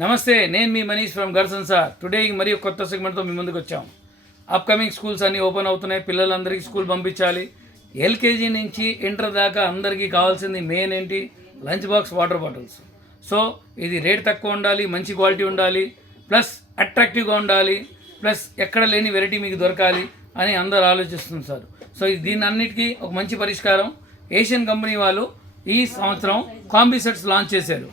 నమస్తే, నేను మీ Manish from గర్సన్ sir. Today మరియు కొత్త సెగ్మెంట్తో మీ ముందుకు వచ్చాం. అప్కమింగ్ స్కూల్స్ అన్నీ ఓపెన్ అవుతున్నాయి. పిల్లలందరికీ స్కూల్ పంపించాలి. ఎల్కేజీ నుంచి ఇంటర్ దాకా అందరికీ కావాల్సింది మెయిన్ ఏంటి? Lunch box, water bottles. So ఇది రేట్ తక్కువ ఉండాలి, మంచి క్వాలిటీ ఉండాలి, ప్లస్ అట్రాక్టివ్గా ఉండాలి, ప్లస్ ఎక్కడ లేని వెరైటీ మీకు దొరకాలి అని అందరూ ఆలోచిస్తున్నారు సార్. సో దీని అన్నిటికీ ఒక మంచి పరిష్కారం ఏషియన్ కంపెనీ వాళ్ళు ఈ సంవత్సరం కాంబీ సెట్స్ లాంచ్ చేశారు.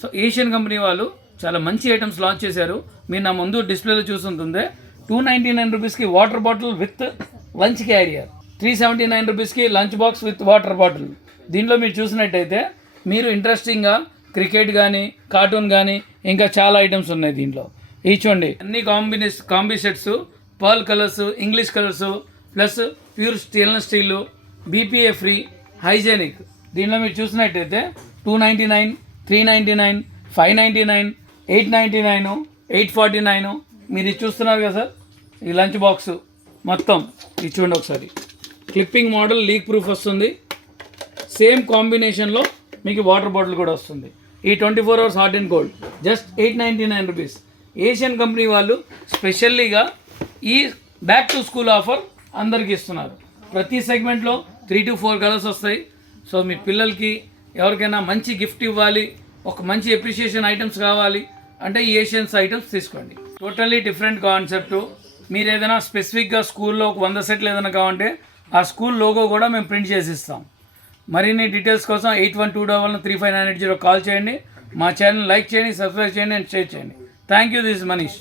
సో ఏషియన్ కంపెనీ వాళ్ళు చాలా మంచి ఐటమ్స్ లాంచ్ చేశారు. మీరు నా ముందు డిస్ప్లేలో చూస్తుంటుంది. 299 రూపీస్కి water bottle with lunch carrier, 379 రూపీస్కి lunch box with water bottle. దీనిలో మీరు చూసినట్టయితే మీరు ఇంట్రెస్టింగ్గా క్రికెట్ కానీ, కార్టూన్ కానీ, ఇంకా చాలా ఐటమ్స్ ఉన్నాయి దీంట్లో. చూడండి, అన్ని combi sets, pearl colours, English colours, plus pure stainless steel, బీపీఏ free, hygienic. దీనిలో మీరు చూసినట్టయితే 299, 399, 599, 899, 849. మీరు ఇది చూస్తున్నారు కదా సార్, ఈ లంచ్ బాక్స్ మొత్తం ఇది చూడండి ఒకసారి. క్లిప్పింగ్ మోడల్, లీక్ ప్రూఫ్ వస్తుంది. సేమ్ కాంబినేషన్లో మీకు వాటర్ బాటిల్ కూడా వస్తుంది. ఈ 24 hours hot and cold just 899 rupees. Asian company వాళ్ళు స్పెషల్లీగా ఈ బ్యాక్ టు స్కూల్ ఆఫర్ అందరికీ ఇస్తున్నారు. ప్రతి సెగ్మెంట్లో 3 to 4 కలర్స్ వస్తాయి. సో మీ పిల్లలకి ఎవరికైనా మంచి గిఫ్ట్ ఇవ్వాలి, ఒక మంచి అప్రిషియేషన్ ఐటమ్స్ కావాలి అంటే ఈ ఏషియన్స్ ఐటమ్స్ తీసుకోండి. Totally different concept. మీరు ఏదైనా స్పెసిఫిక్గా స్కూల్లో ఒక 100 సెట్లు ఏదైనా కావాలంటే ఆ స్కూల్ లోగో కూడా మేము ప్రింట్ చేసి ఇస్తాం. మరిన్ని డీటెయిల్స్ కోసం 81213598 కాల్ చేయండి. మా ఛానల్ లైక్ చేయండి, సబ్స్క్రైబ్ చేయండి అండ్ షేర్ చేయండి. Thank you. This is Manish.